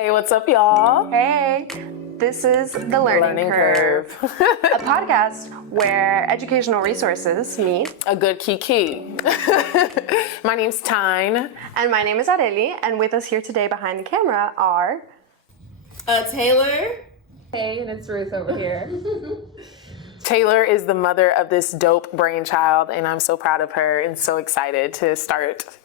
Hey, what's up, y'all? Hey, this is The Learning Curve, a podcast where educational resources meet. A good kiki. My name's Tyne. And my name is Areli, and with us here today behind the camera are... Taylor. Hey, and it's Ruth over here. Taylor is the mother of this dope brainchild, and I'm so proud of her and so excited to start.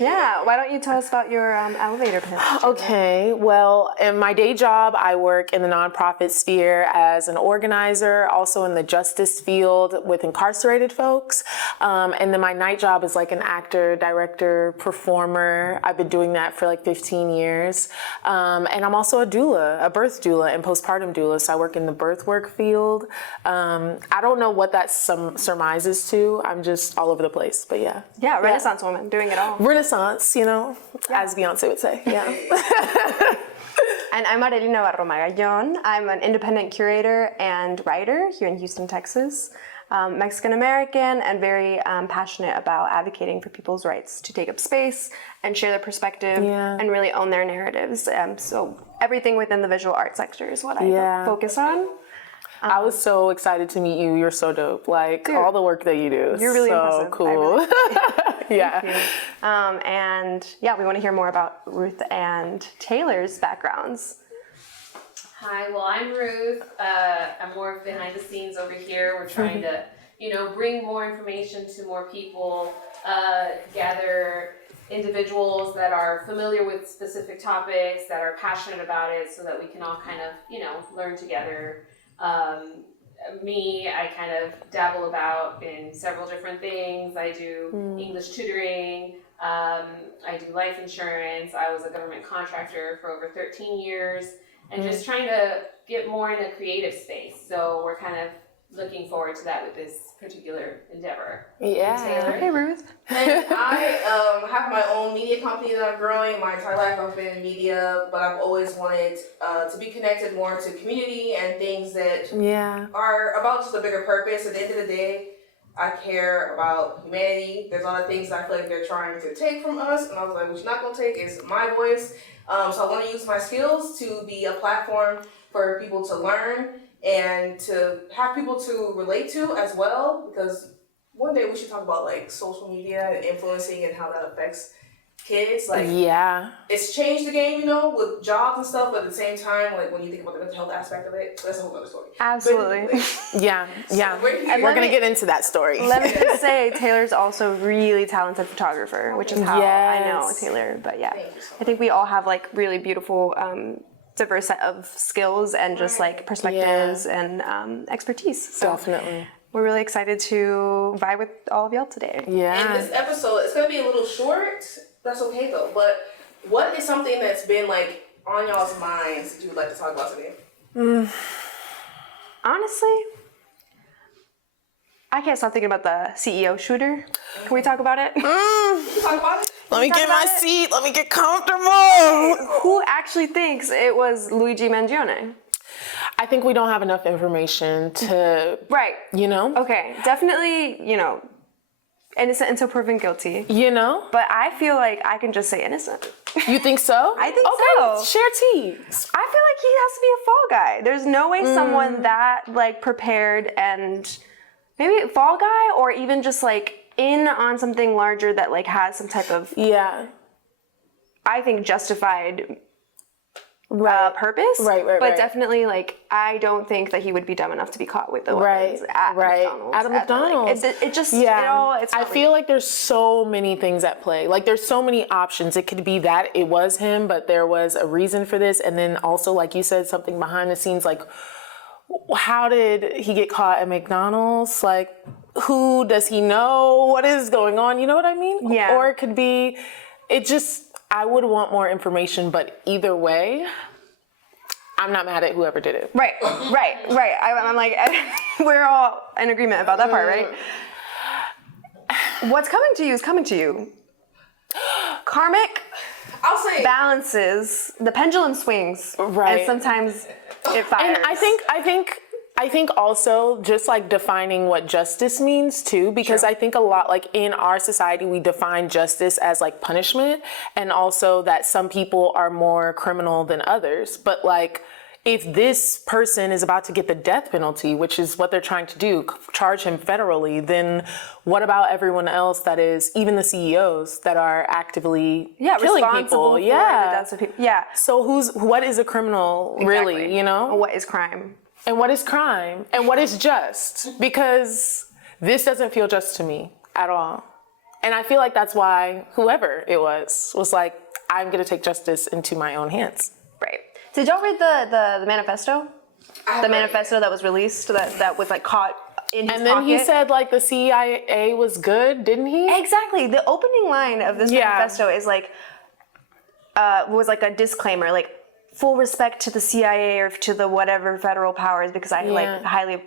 Yeah, why don't you tell us about your elevator pitch? Okay, well, in my day job, I work in the nonprofit sphere as an organizer, also in the justice field with incarcerated folks. And then my night job is like an actor, director, performer. I've been doing that for like 15 years. And I'm also a doula, a birth doula and postpartum doula. So I work in the birth work field. I don't know what that surmises to. I'm just all over the place, but yeah. Yeah, Renaissance woman, doing it all. Renaissance, you know, as Beyonce would say, yeah. And I'm Areli Navarro Magallon. I'm an independent curator and writer here in Houston, Texas. Mexican-American and very passionate about advocating for people's rights to take up space and share their perspective and really own their narratives. So everything within the visual art sector is what I focus on. I was so excited to meet you. You're so dope. Like, dude, all the work that you do is you're really so impressive. cool. Yeah. And yeah, we want to hear more about Ruth and Taylor's backgrounds. Hi, well, I'm Ruth. I'm more behind the scenes over here. We're trying to, bring more information to more people, gather individuals that are familiar with specific topics, that are passionate about it, so that we can all kind of, learn together. I kind of dabble about in several different things. I do English tutoring. I do life insurance. I was a government contractor for over 13 years and just trying to get more in a creative space. So we're kind of looking forward to that with this particular endeavor. Yeah. Taylor. Okay, Ruth. And I have my own media company that I'm growing. My entire life I've been in media, but I've always wanted to be connected more to community and things that are about just a bigger purpose. At the end of the day, I care about humanity. There's a lot of things that I feel like they're trying to take from us, and I was like, what you're not going to take is my voice. So I want to use my skills to be a platform for people to learn and to have people to relate to as well, because one day we should talk about like social media and influencing and how that affects kids. Like, it's changed the game, with jobs and stuff, but at the same time, like when you think about the mental health aspect of it, that's a whole other story. Absolutely. So we're going to get into that story. Let me just say, Taylor's also a really talented photographer, which is how I know Taylor. But yeah, I think we all have like really beautiful, diverse set of skills and just like perspectives and expertise. So definitely. We're really excited to vibe with all of y'all today. Yeah. And this episode, it's going to be a little short. That's okay though. But what is something that's been like on y'all's minds that you would like to talk about today? Honestly, I can't stop thinking about the CEO shooter. Can we talk about it? Talk about it? Let me get my seat. Let me get comfortable. Who actually thinks it was Luigi Mangione? I think we don't have enough information to... Right. Okay, definitely, innocent until proven guilty. But I feel like I can just say innocent. You think so? I think so. so. Share tea. I feel like he has to be a fall guy. There's no way someone that like prepared and maybe fall guy or even just like in on something larger that like has some type of I think justified purpose. Right. But definitely like I don't think that he would be dumb enough to be caught with the weapons at McDonald's. At McDonald's. It just I feel like there's so many things at play. Like there's so many options. It could be that it was him, but there was a reason for this, and then also like you said, something behind the scenes, like how did he get caught at McDonald's? Like, who does he know? What is going on? You know what I mean? Yeah. Or it could be, I would want more information, but either way, I'm not mad at whoever did it. Right. I'm like, we're all in agreement about that part, right? What's coming to you is coming to you. Karmic I'll say balances, the pendulum swings, and sometimes it fires. And I think I think also just like defining what justice means too, because I think a lot like in our society, we define justice as like punishment, and also that some people are more criminal than others. But like, if this person is about to get the death penalty, which is what they're trying to do, charge him federally, then what about everyone else that is, even the CEOs that are actively killing people? For the deaths of people. Yeah. So what is a criminal really, you know? What is crime? And what is crime? And what is just? Because this doesn't feel just to me at all. And I feel like that's why whoever it was like, I'm going to take justice into my own hands. Right. Did y'all read the manifesto? The manifesto that was released that was like caught in his pocket? And then he said like the CIA was good, didn't he? Exactly. The opening line of this manifesto is like, was like a disclaimer, like, full respect to the CIA or to the whatever federal powers because I like highly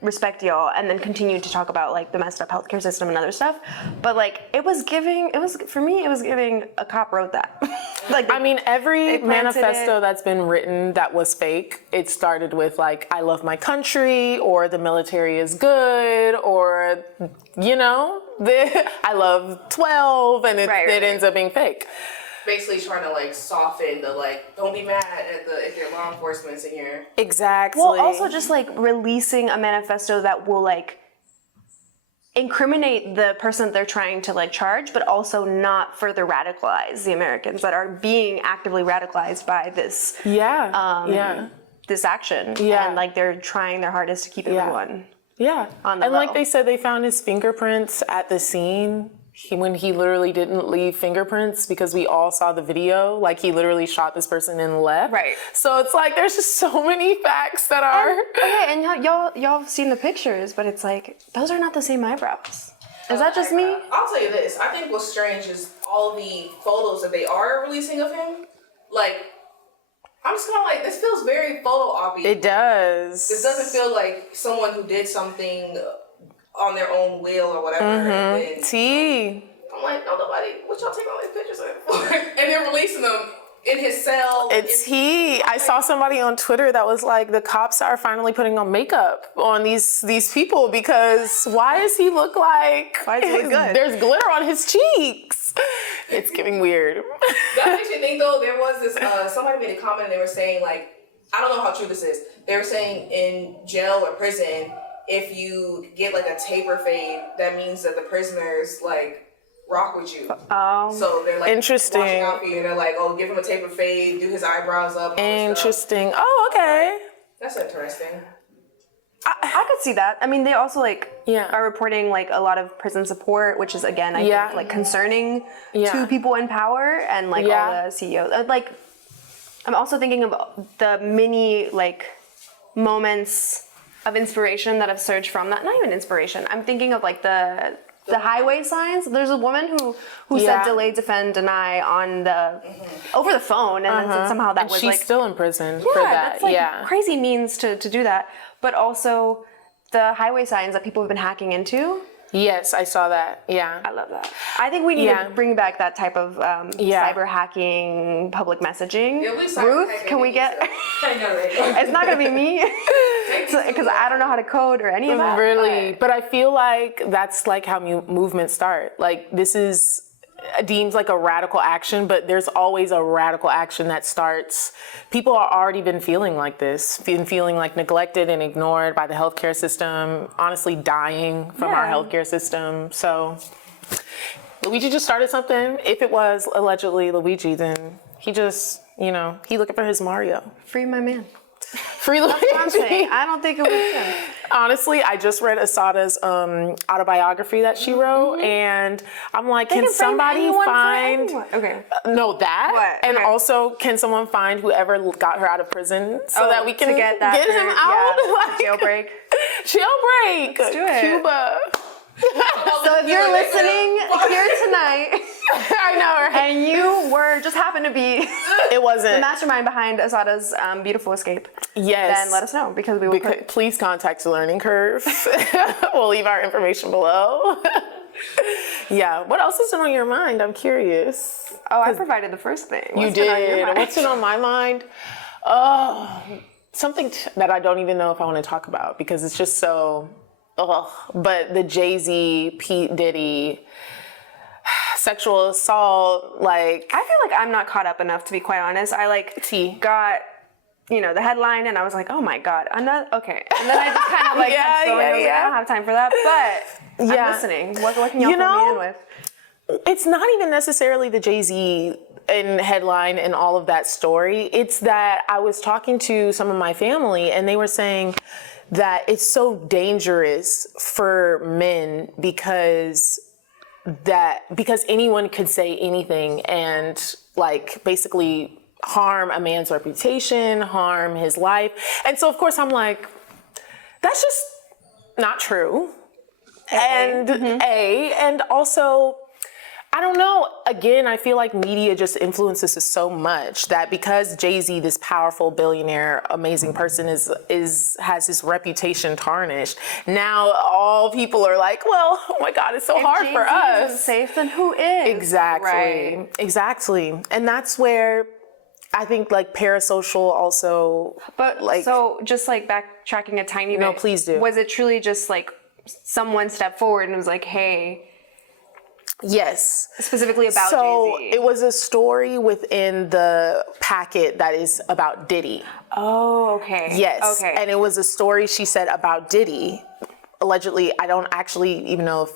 respect y'all, and then continued to talk about like the messed up healthcare system and other stuff. But like it was giving a cop wrote that. Like I mean, every manifesto that's been written that was fake, it started with like, I love my country, or the military is good, or you know, I love 12, and it ends up being fake. Basically trying to like soften the like, don't be mad at if your law enforcement's in here. Exactly. Well, also just like releasing a manifesto that will like incriminate the person they're trying to like charge, but also not further radicalize the Americans that are being actively radicalized by this. This action. Yeah. And like they're trying their hardest to keep everyone. Yeah. On the and low. like they said, they found his fingerprints at the scene. When he literally didn't leave fingerprints, because we all saw the video, like he literally shot this person and left. Right. So it's like there's just so many facts that are. And y'all have seen the pictures, but it's like those are not the same eyebrows. Is that just me? I'll tell you this. I think what's strange is all the photos that they are releasing of him. Like, I'm just kind of like, this feels very photo op-y. It does. This doesn't feel like someone who did something on their own will or whatever. And then, I'm like, no, nobody, what y'all taking all these pictures of? And they're releasing them in his cell. I saw somebody on Twitter that was like, the cops are finally putting on makeup on these people, because why does he look like there's glitter on his cheeks? It's getting weird. That makes me think though, there was this, somebody made a comment and they were saying like, I don't know how true this is. They were saying in jail or prison, if you get like a taper fade, that means that the prisoners like rock with you. So they're like interesting. Watching out for you. They're like, oh, give him a taper fade, do his eyebrows up. Interesting. Oh, okay. That's interesting. I could see that. I mean, they also like are reporting like a lot of prison support, which is again I think like concerning to people in power and like all the CEOs. Like, I'm also thinking of the many like moments of inspiration that have surged from that. Not even inspiration. I'm thinking of like the highway signs. There's a woman who said delay, defend, deny on the over the phone, and then somehow that was she's like still in prison for that. That's like crazy means to do that. But also the highway signs that people have been hacking into. Yes, I saw that. Yeah. I love that. I think we need to bring back that type of cyber hacking, public messaging. Ruth, can we get... I know, right? It's not going to be me, because I don't know how to code or any of that. Really, but I feel like that's like how movements start. Like, this is deemed like a radical action, but there's always a radical action that starts. People are already been feeling like this, feeling like neglected and ignored by the healthcare system, honestly dying from our healthcare system. So Luigi just started something. If it was allegedly Luigi, then he just, he looking for his Mario. Free my man. Free Luigi. That's what I'm saying. I don't think it was him. Honestly, I just read Asada's autobiography that she wrote, and I'm like, can somebody find... Okay. No, that. What? And okay. also, can someone find whoever got her out of prison so that we can get him out? Yeah, jailbreak. Jailbreak. Let's do it. Cuba. So if you're listening here tonight, I know, right? And you just happened to be it wasn't the mastermind behind Asada's beautiful escape. Yes. Then let us know, because we will please contact the Learning Curve. We'll leave our information below. Yeah. What else is on your mind? I'm curious. Oh, I provided the first thing. You did. What's on my mind? Oh, something that I don't even know if I want to talk about because it's just so, but the Jay-Z, Pete Diddy, sexual assault, like. I feel like I'm not caught up enough, to be quite honest. I got, the headline and I was like, oh my God, I'm not, okay. And then I just kind of kept going. I was like, I don't have time for that, but I'm listening. What can y'all fill me in with? It's not even necessarily the Jay-Z and headline and all of that story. It's that I was talking to some of my family and they were saying that it's so dangerous for men because anyone could say anything and like basically harm a man's reputation, harm his life. And so of course I'm like, that's just not true. And also, I don't know, again, I feel like media just influences us so much that because Jay-Z, this powerful billionaire, amazing person has his reputation tarnished. Now all people are like, well, oh my God, it's so hard Jay-Z for us. Isn't safe, then who is? Exactly. Right. Exactly. And that's where I think like parasocial also. But like, so just like backtracking a tiny bit. No, please do. Was it truly just like someone stepped forward and was like, hey. Yes. Specifically about so Jay-Z. It was a story within the packet that is about Diddy. Oh, okay. Yes. Okay. And it was a story she said about Diddy. Allegedly, I don't actually even know if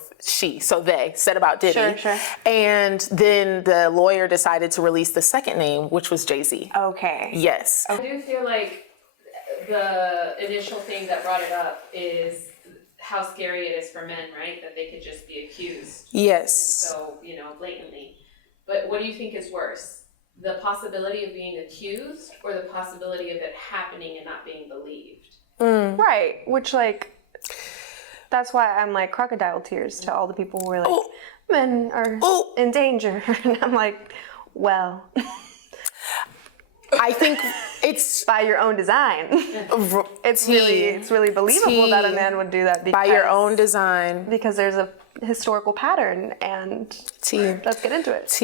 they said about Diddy. Sure. And then the lawyer decided to release the second name, which was Jay-Z. Okay. Yes. I do feel like the initial thing that brought it up is how scary it is for men, right? That they could just be accused. Yes. So, blatantly. But what do you think is worse? The possibility of being accused or the possibility of it happening and not being believed? Right. Which, that's why I'm like crocodile tears to all the people who are like, men are in danger. And I'm like, well. I think it's by your own design. It's really believable that a man would do that by your own design. Because there's a historical pattern and let's get into it.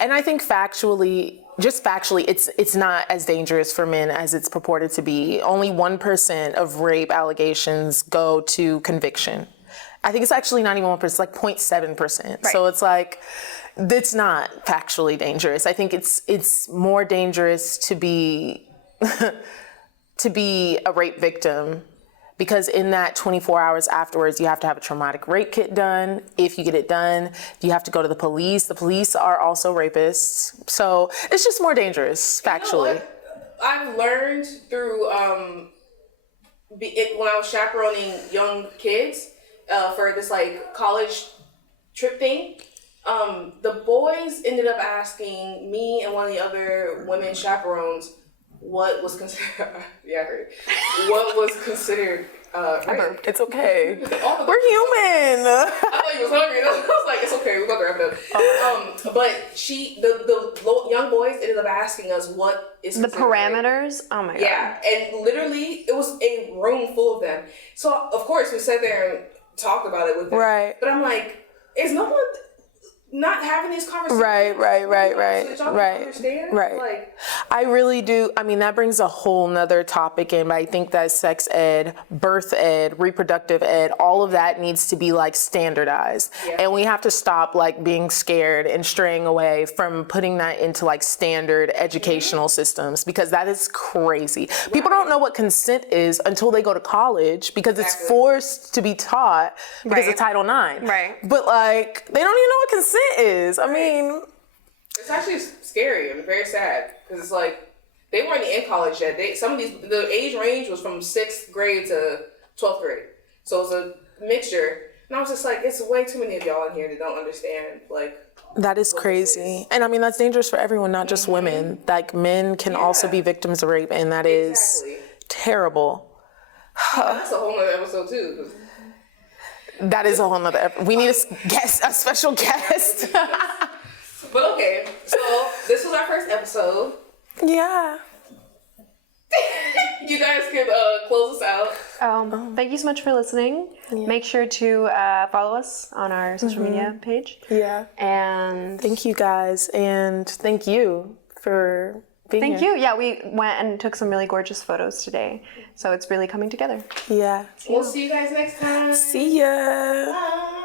And I think factually, it's not as dangerous for men as it's purported to be. Only 1% of rape allegations go to conviction. I think it's actually not even 1%, it's like 0.7%. Right. So it's like, it's not factually dangerous. I think it's more dangerous to be a rape victim because in that 24 hours afterwards, you have to have a traumatic rape kit done. If you get it done, you have to go to the police. The police are also rapists. So it's just more dangerous, factually. I've learned through when I was chaperoning young kids for this college trip thing. The boys ended up asking me and one of the other women chaperones what was considered. Yeah, I heard it. What was considered. It's okay. We're human. I thought he was hungry. I was like, it's okay. We're gonna wrap it up. But the young boys ended up asking us what is the parameters. Oh my god. Yeah, and literally it was a room full of them. So of course we sat there and talked about it with them. Right. But I'm like, is no one not having these conversations? Right. So y'all can understand? Right. Like, I really do. I mean, that brings a whole nother topic in, but I think that sex ed, birth ed, reproductive ed, all of that needs to be standardized. Yeah. And we have to stop being scared and straying away from putting that into standard educational systems because that is crazy. Right. People don't know what consent is until they go to college because it's forced to be taught because of Title IX. Right. But they don't even know what consent is. I mean, it's actually scary and very sad because it's they weren't in college yet. The age range was from 6th grade to 12th grade, so it was a mixture. And I was just like, it's way too many of y'all in here that don't understand that is crazy. And I mean, that's dangerous for everyone, not just women. Men can also be victims of rape, and that is terrible. That's a whole nother episode too. That is a whole nother episode. We need a special guest. But okay, so this was our first episode. Yeah. You guys can close us out. Thank you so much for listening. Yeah. Make sure to follow us on our social media page. Yeah. And thank you guys, and thank you for being Thank here. you. Yeah, we went and took some really gorgeous photos today. So it's really coming together. Yeah. We'll see you guys next time. See ya. Bye.